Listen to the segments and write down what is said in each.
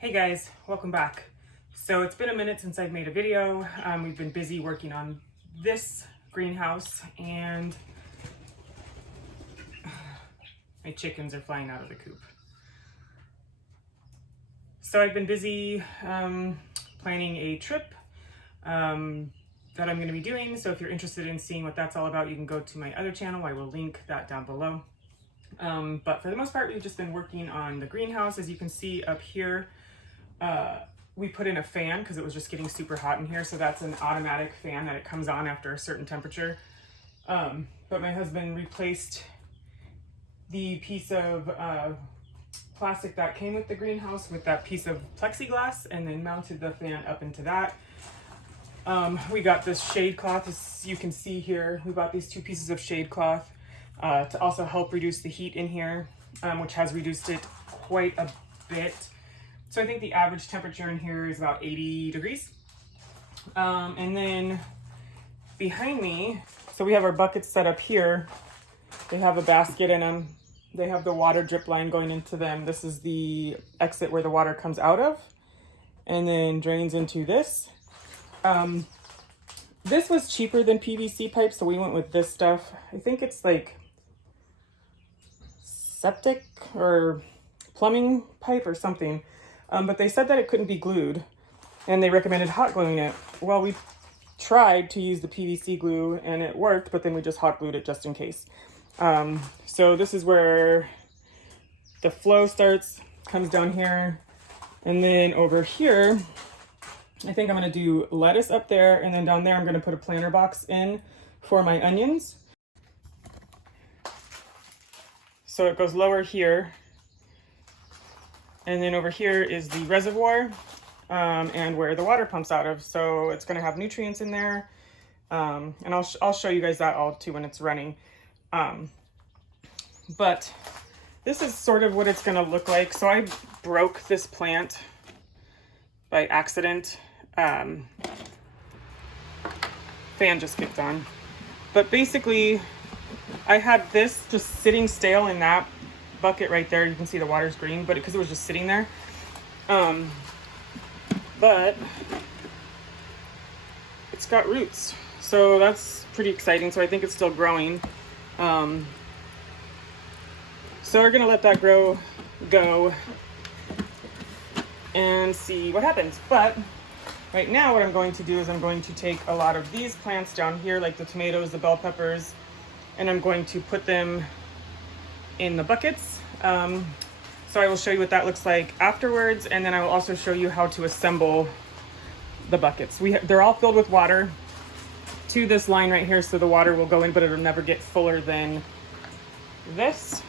Hey guys, welcome back. So it's been a minute since I've made a video. We've been busy working on this greenhouse and my chickens are flying out of the coop. So I've been busy planning a trip that I'm going to be doing. So if you're interested in seeing what that's all about, you can go to my other channel. I will link that down below. But for the most part, we've just been working on the greenhouse. As you can see up here, we put in a fan because it was just getting super hot in here. So that's an automatic fan that it comes on after a certain temperature. But my husband replaced the piece of plastic that came with the greenhouse with that piece of plexiglass and then mounted the fan up into that. We got this shade cloth, as you can see here. We bought these two pieces of shade cloth to also help reduce the heat in here, which has reduced it quite a bit. So I think the average temperature in here is about 80 degrees. And then behind me, so we have our buckets set up here. They have a basket in them. They have the water drip line going into them. This is the exit where the water comes out of and then drains into this. This was cheaper than PVC pipe, so we went with this stuff. I think it's like septic or plumbing pipe or something. But they said that it couldn't be glued and they recommended hot gluing it. Well, we tried to use the PVC glue and it worked, but then we just hot glued it just in case. So this is where the flow starts, comes down here. And then over here, I think I'm gonna do lettuce up there. And then down there, I'm gonna put a planter box in for my onions. So it goes lower here. And then over here is the reservoir and where the water pumps out of. So it's gonna have nutrients in there. And I'll show you guys that all too when it's running. But this is sort of what it's gonna look like. So I broke this plant by accident. Fan just kicked on. But basically I had this just sitting stale in that bucket right there. You can see the water's green, but because it was just sitting there. But it's got roots, so that's pretty exciting. So I think it's still growing. So we're gonna let that go and see what happens. But right now what I'm going to do is I'm going to take a lot of these plants down here, like the tomatoes, the bell peppers, and I'm going to put them in the buckets. So I will show you what that looks like afterwards, and then I will also show you how to assemble the buckets. They're all filled with water to this line right here, so the water will go in, but it'll never get fuller than this.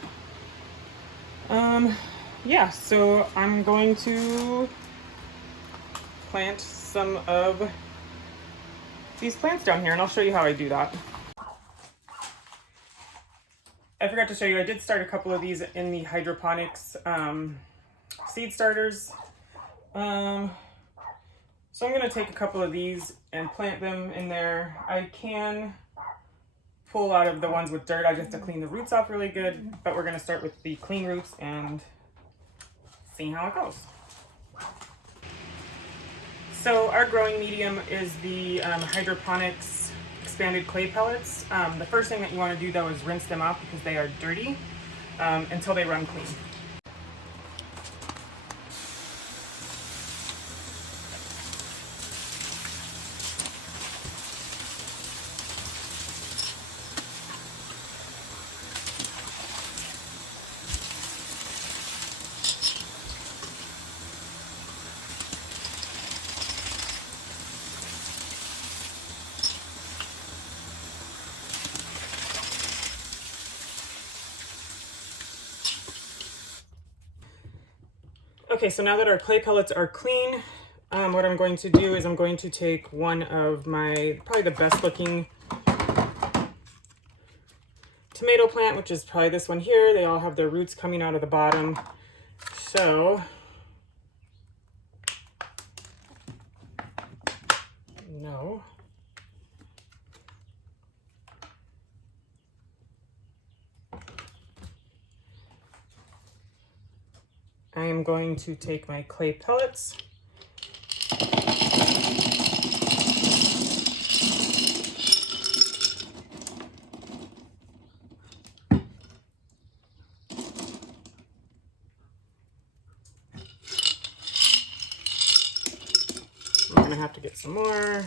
Yeah, so I'm going to plant some of these plants down here, and I'll show you how I do that. I forgot to show you, I did start a couple of these in the hydroponics seed starters. So I'm going to take a couple of these and plant them in there. I can pull out of the ones with dirt. I just have to clean the roots off really good, but we're going to start with the clean roots and see how it goes. So our growing medium is the hydroponics expanded clay pellets. The first thing that you want to do though is rinse them off because they are dirty until they run clean. Okay, so now that our clay pellets are clean, what I'm going to do is I'm going to take one of my, probably the best looking tomato plant, which is probably this one here. They all have their roots coming out of the bottom. So, no. I am going to take my clay pellets. I'm gonna have to get some more.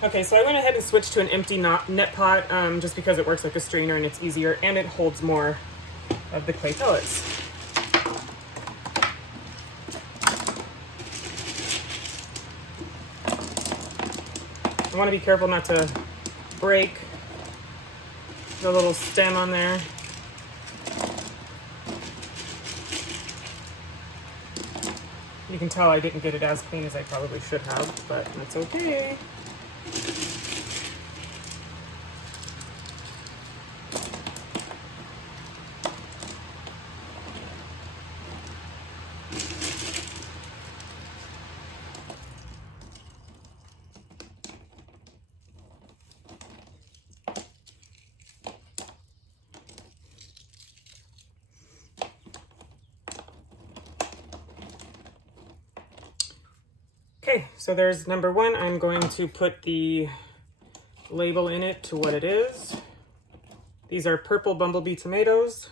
Okay, so I went ahead and switched to an empty net pot just because it works like a strainer and it's easier and it holds more of the clay pellets. I want to be careful not to break the little stem on there. You can tell I didn't get it as clean as I probably should have, but that's okay. Okay, so there's number one. I'm going to put the label in it to what it is. These are purple bumblebee tomatoes.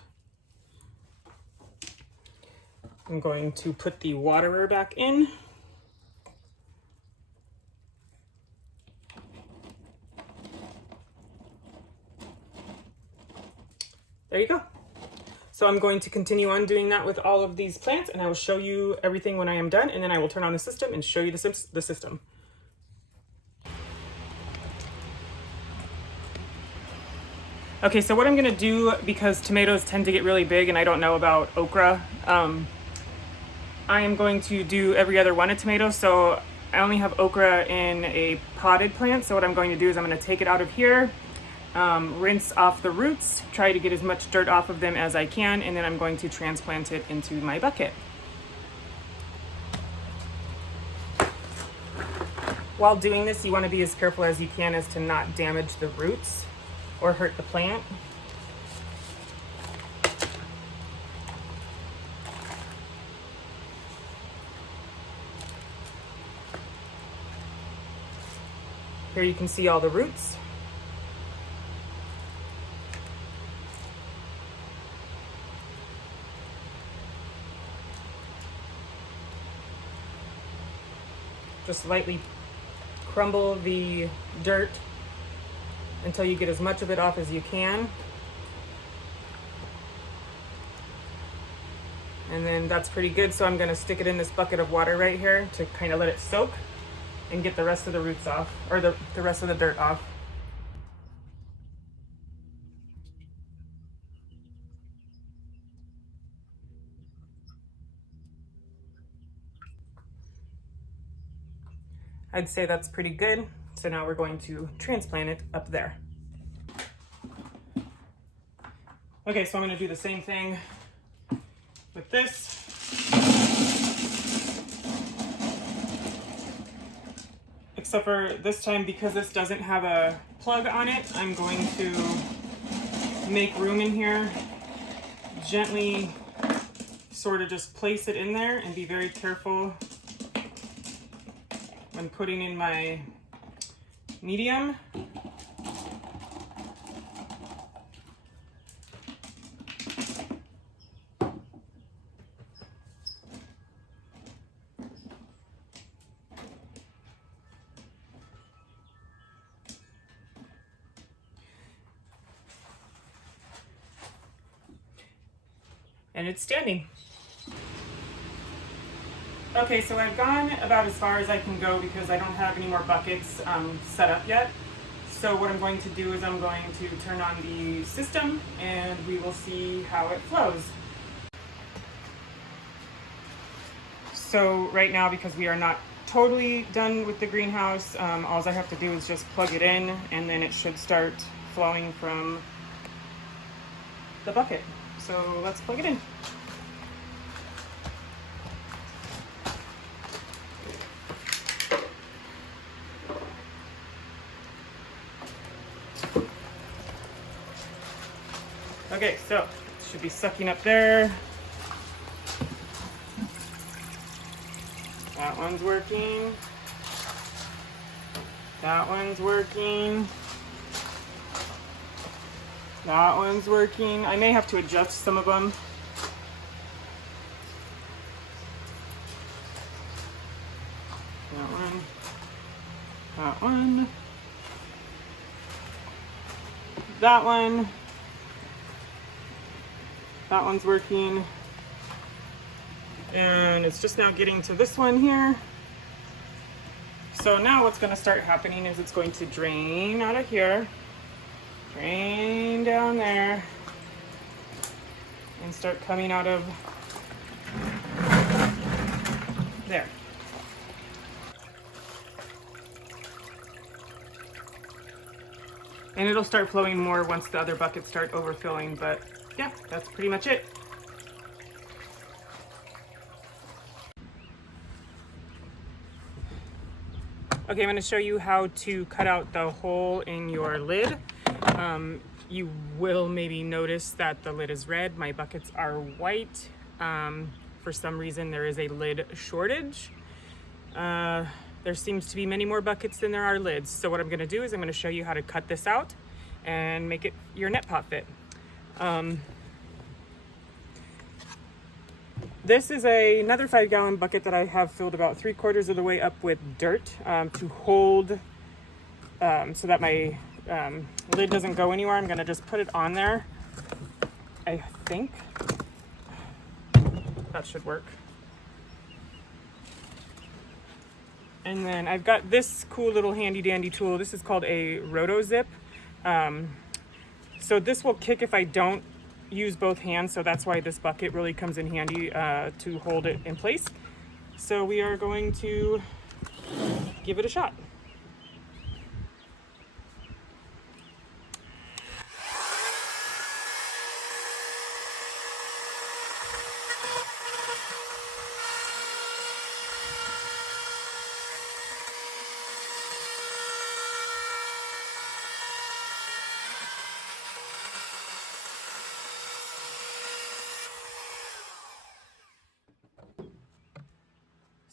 I'm going to put the waterer back in. There you go. So I'm going to continue on doing that with all of these plants, and I will show you everything when I am done, and then I will turn on the system and show you the system. Okay, so what I'm gonna do, because tomatoes tend to get really big and I don't know about okra, I am going to do every other one a tomato. So I only have okra in a potted plant. So what I'm going to do is I'm gonna take it out of here, rinse off the roots, try to get as much dirt off of them as I can, and then I'm going to transplant it into my bucket. While doing this, you want to be as careful as you can as to not damage the roots or hurt the plant. Here you can see all the roots. Just lightly crumble the dirt until you get as much of it off as you can. And then that's pretty good. So I'm gonna stick it in this bucket of water right here to kind of let it soak and get the rest of the roots off, or the rest of the dirt off. I'd say that's pretty good. So now we're going to transplant it up there. Okay, so I'm gonna do the same thing with this. Except for this time, because this doesn't have a plug on it, I'm going to make room in here, gently sort of just place it in there and be very careful when putting in my medium. And it's standing. Okay, so I've gone about as far as I can go because I don't have any more buckets set up yet. So what I'm going to do is I'm going to turn on the system and we will see how it flows. So right now, because we are not totally done with the greenhouse. All I have to do is just plug it in, and then it should start flowing from the bucket. So let's plug it in. Okay, so it should be sucking up there. That one's working. That one's working. That one's working. I may have to adjust some of them. That one. That one. That one. That one's working. And it's just now getting to this one here. So now what's going to start happening is it's going to drain out of here, drain down there, and start coming out of there. And it'll start flowing more once the other buckets start overfilling, but yeah, that's pretty much it. Okay, I'm going to show you how to cut out the hole in your lid. You will maybe notice that the lid is red. My buckets are white. For some reason, there is a lid shortage. There seems to be many more buckets than there are lids. So what I'm going to do is I'm going to show you how to cut this out and make it your net pot fit. This is another 5-gallon bucket that I have filled about 3/4 of the way up with dirt to hold so that my lid doesn't go anywhere. I'm going to just put it on there. I think that should work. And then I've got this cool little handy dandy tool. This is called a roto zip. So this will kick if I don't use both hands, so that's why this bucket really comes in handy to hold it in place. So we are going to give it a shot.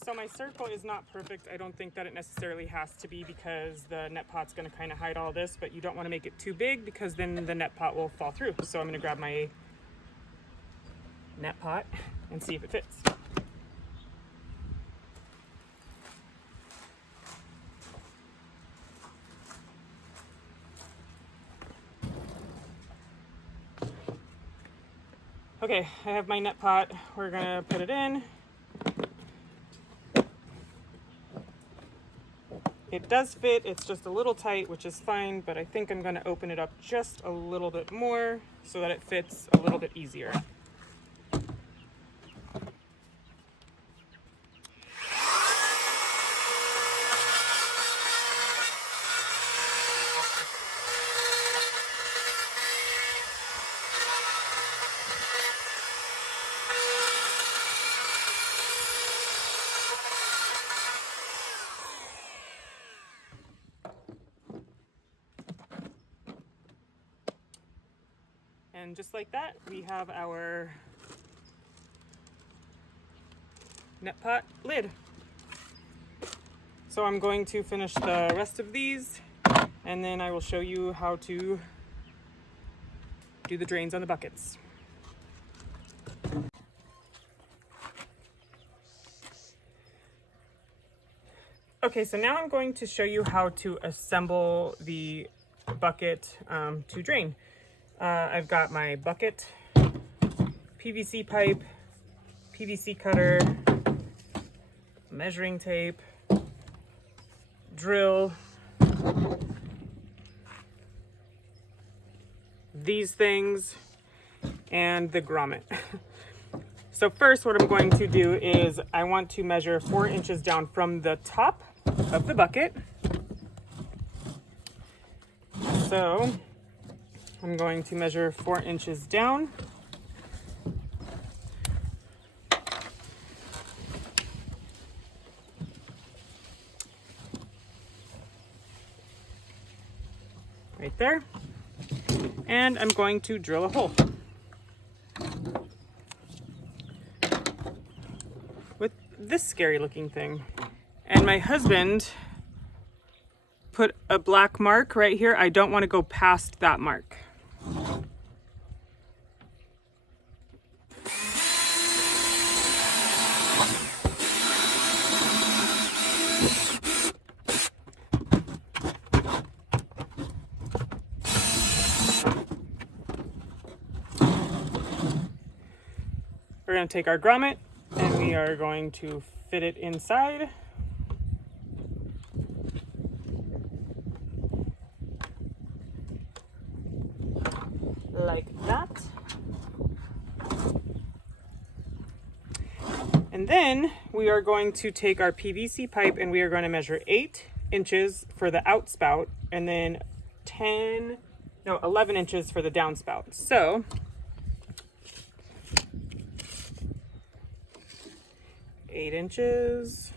So my circle is not perfect. I don't think that it necessarily has to be, because the net pot's going to kind of hide all this, but you don't want to make it too big because then the net pot will fall through. So I'm going to grab my net pot and see if it fits. Okay, I have my net pot. We're going to put it in. It does fit, it's just a little tight, which is fine, but I think I'm going to open it up just a little bit more so that it fits a little bit easier. And just like that, we have our net pot lid. So I'm going to finish the rest of these, and then I will show you how to do the drains on the buckets. Okay, so now I'm going to show you how to assemble the bucket to drain. I've got my bucket, PVC pipe, PVC cutter, measuring tape, drill, these things, and the grommet. So first what I'm going to do is I want to measure 4 inches down from the top of the bucket. So I'm going to measure 4 inches down. Right there. And I'm going to drill a hole with this scary looking thing. And my husband put a black mark right here. I don't want to go past that mark. We're going to take our grommet and we are going to fit it inside. Like that. And then we are going to take our PVC pipe and we are going to measure 8 inches for the outspout and then 11 inches for the downspout. So 8 inches.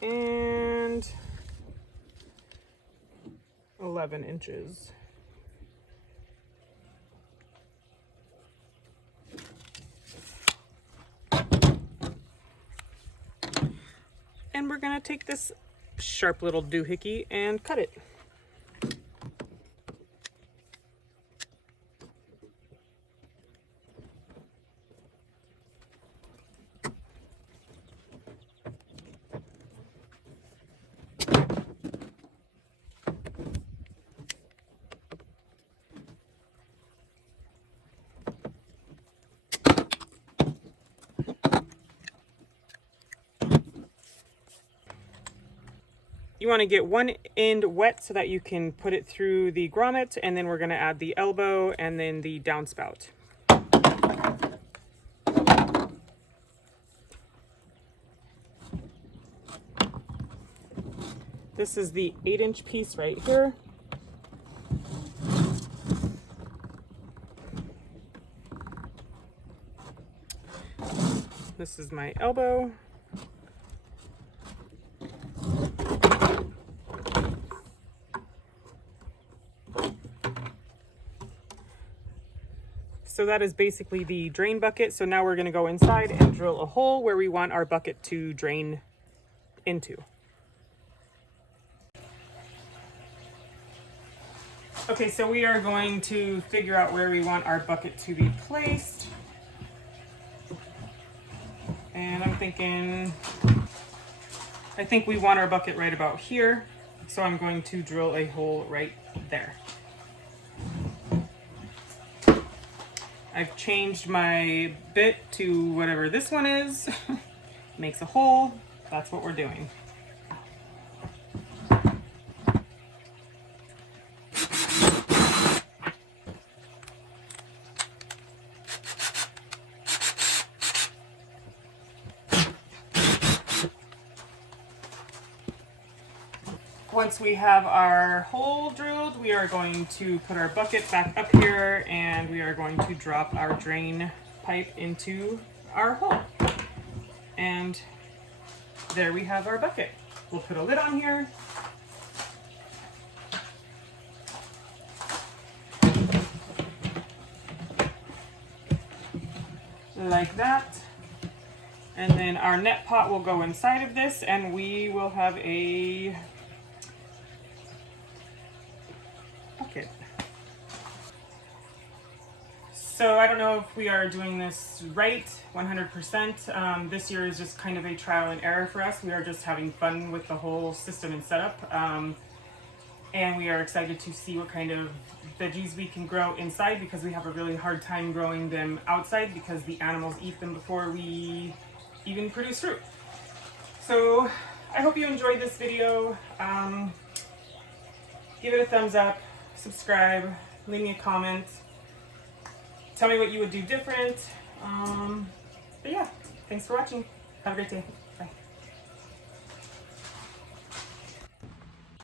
And 11 inches. And we're going to take this sharp little doohickey and cut it. You want to get one end wet so that you can put it through the grommet, and then we're going to add the elbow and then the downspout. This is the 8-inch piece right here. This is my elbow. So that is basically the drain bucket. So now we're going to go inside and drill a hole where we want our bucket to drain into. Okay, so we are going to figure out where we want our bucket to be placed. And I'm thinking, I think we want our bucket right about here. So I'm going to drill a hole right there. I've changed my bit to whatever this one is. Makes a hole. That's what we're doing. Once we have our hole drilled, we are going to put our bucket back up here and we are going to drop our drain pipe into our hole. And there we have our bucket. We'll put a lid on here. Like that. And then our net pot will go inside of this and we will have a bucket. So I don't know if we are doing this right 100%. This year is just kind of a trial and error for us. We are just having fun with the whole system and setup. And we are excited to see what kind of veggies we can grow inside because we have a really hard time growing them outside because the animals eat them before we even produce fruit. So I hope you enjoyed this video. give it a thumbs up, subscribe, leave me a comment, tell me what you would do different. But yeah, thanks for watching. Have a great day. Bye.